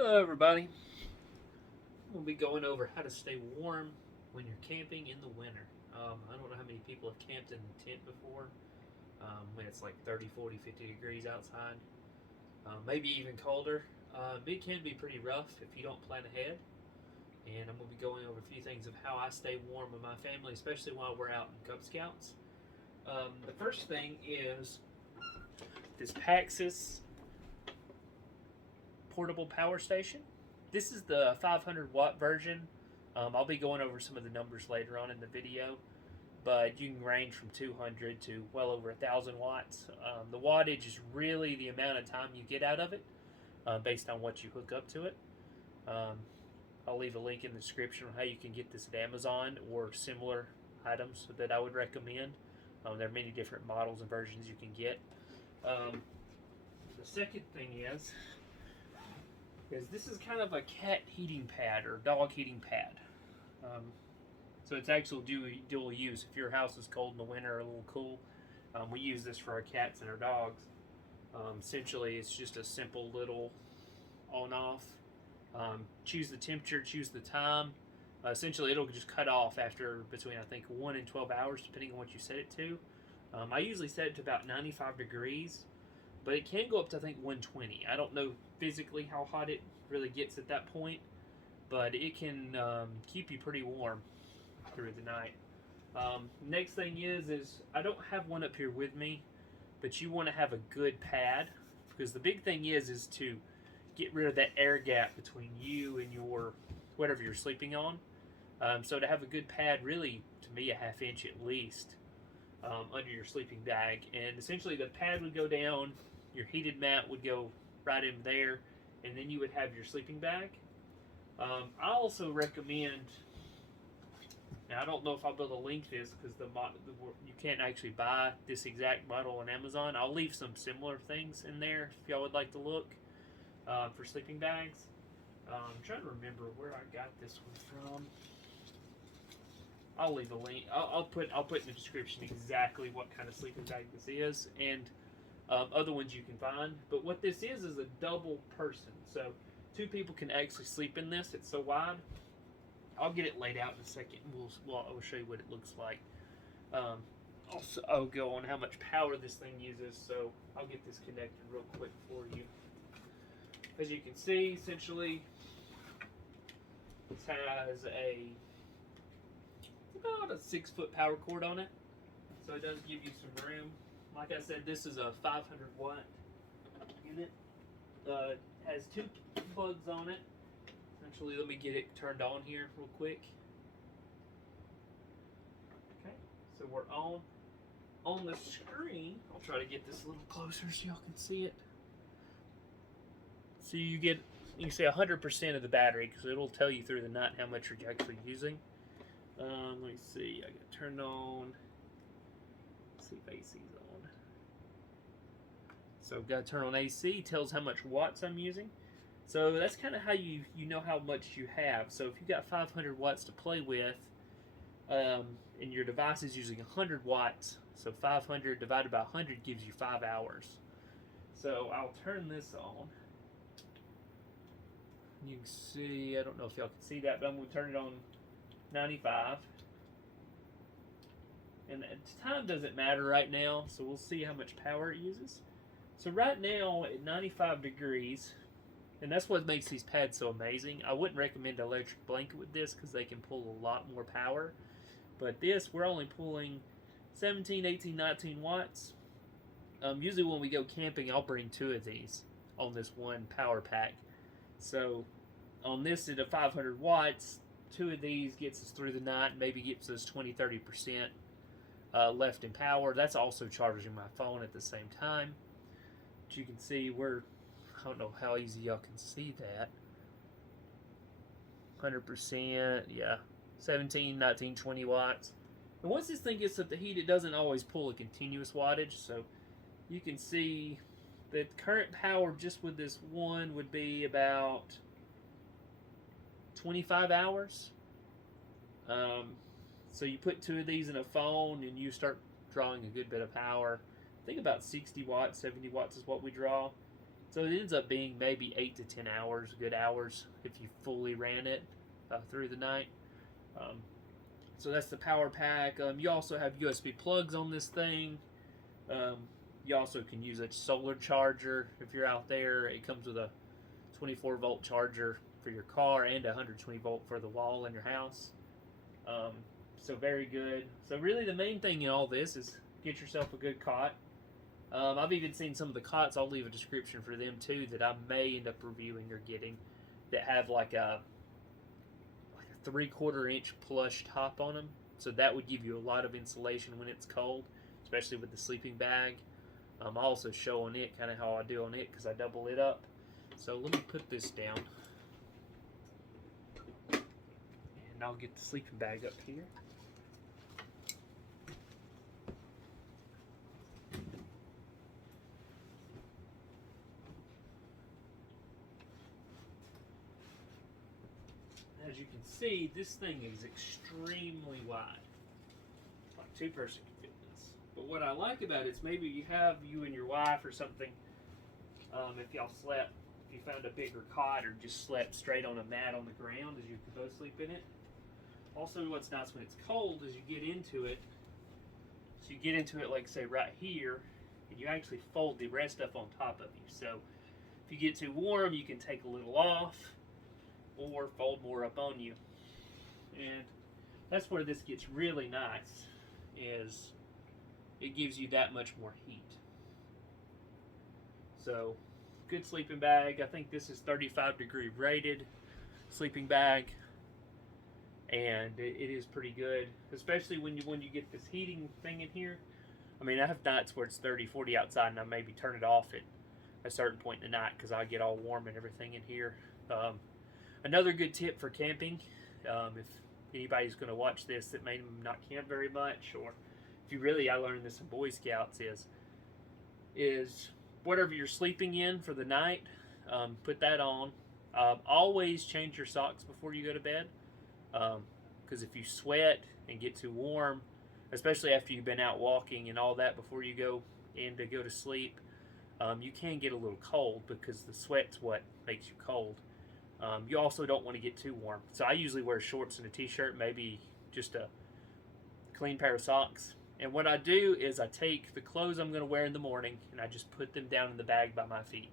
Hello, everybody. We'll be going over how to stay warm when you're camping in the winter. I don't know how many people have camped in a tent before when it's like 30, 40, 50 degrees outside, maybe even colder. It can be pretty rough if you don't plan ahead. And I'm going to be going over a few things of how I stay warm with my family, especially while we're out in Cub Scouts. The first thing is this Paxos portable power station. This is the 500-watt version. I'll be going over some of the numbers later on in the video, but you can range from 200 to well over 1,000 watts. The wattage is really the amount of time you get out of it based on what you hook up to it. Um, I'll leave a link in the description on how you can get this at Amazon or similar items that I would recommend. There are many different models and versions you can get. The second thing is this is kind of a cat heating pad or dog heating pad. So it's actual dual use. If your house is cold in the winter or a little cool, we use this for our cats and our dogs. Essentially, it's just a simple little on-off. Choose the temperature, choose the time. Essentially, it'll just cut off after between, I think, 1 and 12 hours, depending on what you set it to. I usually set it to about 95 degrees, but it can go up to, I think, 120. I don't know physically how hot it really gets at that point, but it can keep you pretty warm through the night. Next thing is I don't have one up here with me, but you want to have a good pad, because the big thing is to get rid of that air gap between you and your whatever you're sleeping on. So to have a good pad, really, to me, a half inch at least under your sleeping bag, and essentially the pad would go down, your heated mat would go right in there, and then you would have your sleeping bag. I also recommend. Now I don't know if I'll be able to link this because you can't actually buy this exact model on Amazon. I'll leave some similar things in there if y'all would like to look for sleeping bags. I'm trying to remember where I got this one from. I'll leave a link. I'll put in the description exactly what kind of sleeping bag this is and other ones you can find. But what this is a double person. So 2 people can actually sleep in this. It's so wide. I'll get it laid out in a second. I'll show you what it looks like. Also, I'll go on how much power this thing uses. So I'll get this connected real quick for you. As you can see, essentially, this has about a 6-foot power cord on it, so it does give you some room. Like I said, this is a 500-watt unit. It has 2 plugs on it. Essentially, let me get it turned on here real quick. Okay, so we're on the screen. I'll try to get this a little closer so y'all can see it. So you can say 100% of the battery, because it'll tell you through the night how much you're actually using. Let me see. I got it turned on. Let's see if AC's on. So I've got to turn on AC. Tells how much watts I'm using. So that's kind of how you know how much you have. So if you've got 500 watts to play with, and your device is using 100 watts, so 500 divided by 100 gives you 5 hours. So I'll turn this on. You can see, I don't know if y'all can see that, but I'm going to turn it on 95. And the time doesn't matter right now, so we'll see how much power it uses. So right now at 95 degrees, and that's what makes these pads so amazing. I wouldn't recommend an electric blanket with this because they can pull a lot more power. But this, we're only pulling 17, 18, 19 watts. Usually when we go camping, I'll bring 2 of these on this one power pack. So on this at a 500 watts, 2 of these gets us through the night, maybe gets us 20-30% left in power. That's also charging my phone at the same time. But you can see I don't know how easy y'all can see that. 100%, yeah. 17, 19, 20 watts. And once this thing gets up to heat, it doesn't always pull a continuous wattage. So you can see that current power just with this one would be about 25 hours. So you put 2 of these in a phone and you start drawing a good bit of power. I think about 60 watts, 70 watts is what we draw. So it ends up being maybe 8 to 10 hours, good hours, if you fully ran it through the night. Um, so that's the power pack. You also have USB plugs on this thing. Um, you also can use a solar charger if you're out there. It comes with a 24-volt charger for your car and a 120 volt for the wall in your house. So very good. So really the main thing in all this is get yourself a good cot. I've even seen some of the cots, I'll leave a description for them too, that I may end up reviewing or getting, that have like a 3/4 inch plush top on them. So that would give you a lot of insulation when it's cold, especially with the sleeping bag. I'll also show on it kind of how I do on it because I double it up. So let me put this down. And I'll get the sleeping bag up here. As you can see, this thing is extremely wide. Like 2-person can fit this. But what I like about it is maybe you and your wife or something, if y'all slept, if you found a bigger cot or just slept straight on a mat on the ground as you could both sleep in it. Also, what's nice when it's cold is you get into it. So you get into it, like say right here, and you actually fold the rest up on top of you. So if you get too warm, you can take a little off or fold more up on you. And that's where this gets really nice, is it gives you that much more heat. So good sleeping bag. I think this is 35-degree rated sleeping bag, and it is pretty good, especially when you get this heating thing in here. I mean, I have nights where it's 30, 40 outside, and I maybe turn it off at a certain point in the night because I get all warm and everything in here. Another good tip for camping, if anybody's going to watch this that may not camp very much, or if you really, I learned this in Boy Scouts, is whatever you're sleeping in for the night, put that on. Always change your socks before you go to bed, because if you sweat and get too warm, especially after you've been out walking and all that before you go in to go to sleep, you can get a little cold because the sweat's what makes you cold. You also don't want to get too warm. So I usually wear shorts and a t-shirt, maybe just a clean pair of socks. And what I do is I take the clothes I'm going to wear in the morning and I just put them down in the bag by my feet.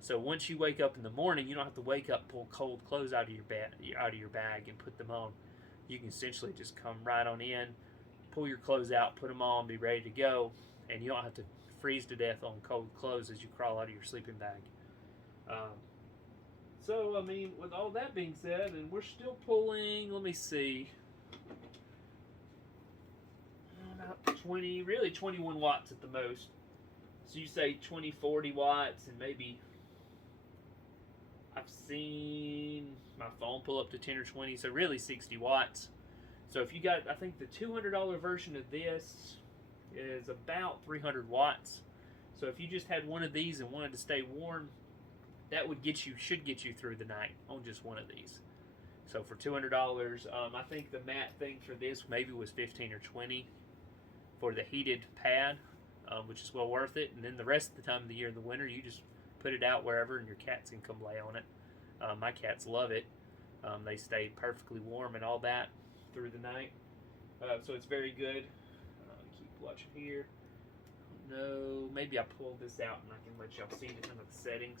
So once you wake up in the morning, you don't have to wake up, pull cold clothes out of your bag and put them on. You can essentially just come right on in, pull your clothes out, put them on, be ready to go, and you don't have to freeze to death on cold clothes as you crawl out of your sleeping bag. So, I mean, with all that being said, and we're still pulling, let me see, about 20, really 21 watts at the most. So you say 20, 40 watts, and maybe I've seen my phone pull up to 10 or 20, so really 60 watts. So if you got, I think the $200 version of this is about 300 watts. So if you just had one of these and wanted to stay warm, that would should get you through the night on just one of these. So for $200, I think the mat thing for this maybe was 15 or 20 for the heated pad, which is well worth it. And then the rest of the time of the year in the winter, you just put it out wherever and your cats can come lay on it. My cats love it. They stay perfectly warm and all that through the night. So it's very good. Keep watching here. No, maybe I pulled this out and I can let y'all see some of the settings.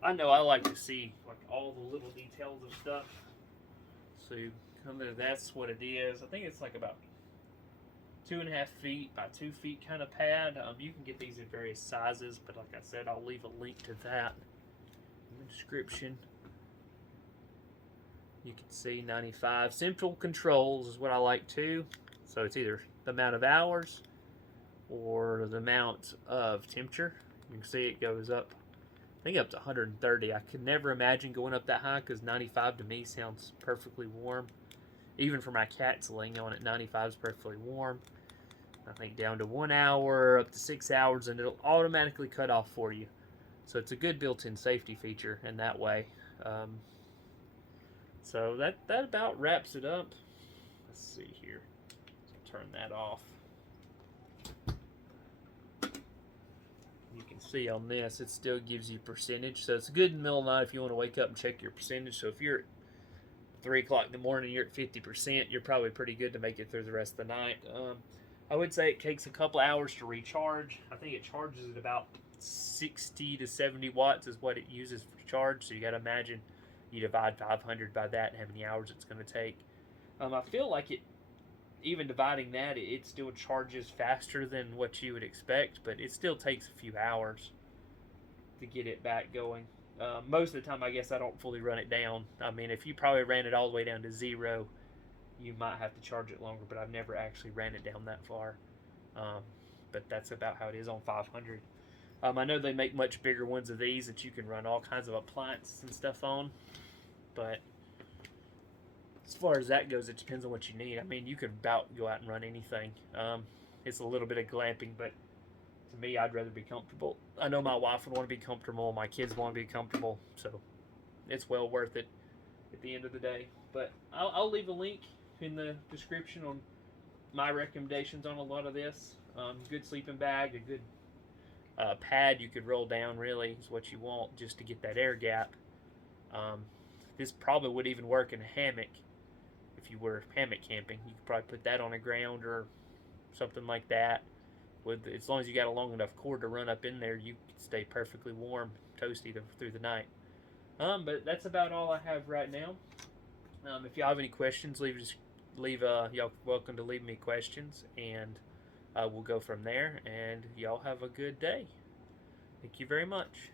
I know I like to see like all the little details of stuff. So that's what it is. I think it's like about 2.5 feet by 2 feet kind of pad. You can get these in various sizes, but like I said, I'll leave a link to that in the description. You can see 95 central controls is what I like too. So it's either the amount of hours or the amount of temperature. You can see it goes up, I think up to 130. I could never imagine going up that high because 95 to me sounds perfectly warm. Even for my cats laying on it, 95 is perfectly warm. I think down to 1 hour, up to 6 hours, and it'll automatically cut off for you. So it's a good built-in safety feature in that way. So that about wraps it up. Let's see here. So turn that off. You can can see on this, it still gives you percentage. So it's good in the middle of the night if you want to wake up and check your percentage. So if you're at 3 o'clock in the morning, you're at 50%, you're probably pretty good to make it through the rest of the night. I would say it takes a couple hours to recharge. I think it charges at about 60 to 70 watts is what it uses for charge. So you got to imagine you divide 500 by that and how many hours it's going to take. I feel like it, even dividing that, it still charges faster than what you would expect, but it still takes a few hours to get it back going. Most of the time, I guess I don't fully run it down. I mean, if you probably ran it all the way down to 0, you might have to charge it longer, but I've never actually ran it down that far. But that's about how it is on 500. I know they make much bigger ones of these that you can run all kinds of appliances and stuff on, but as far as that goes, it depends on what you need. I mean, you could about go out and run anything. It's a little bit of glamping, but to me, I'd rather be comfortable. I know my wife would want to be comfortable. My kids want to be comfortable. So it's well worth it at the end of the day. But I'll leave a link in the description on my recommendations on a lot of this. Good sleeping bag, a good pad you could roll down, really, is what you want just to get that air gap. This probably would even work in a hammock. If you were hammock camping, you could probably put that on the ground or something like that. As long as you got a long enough cord to run up in there, you can stay perfectly warm, toasty through the night. But that's about all I have right now. If y'all have any questions, y'all welcome to leave me questions, and we'll go from there. And y'all have a good day. Thank you very much.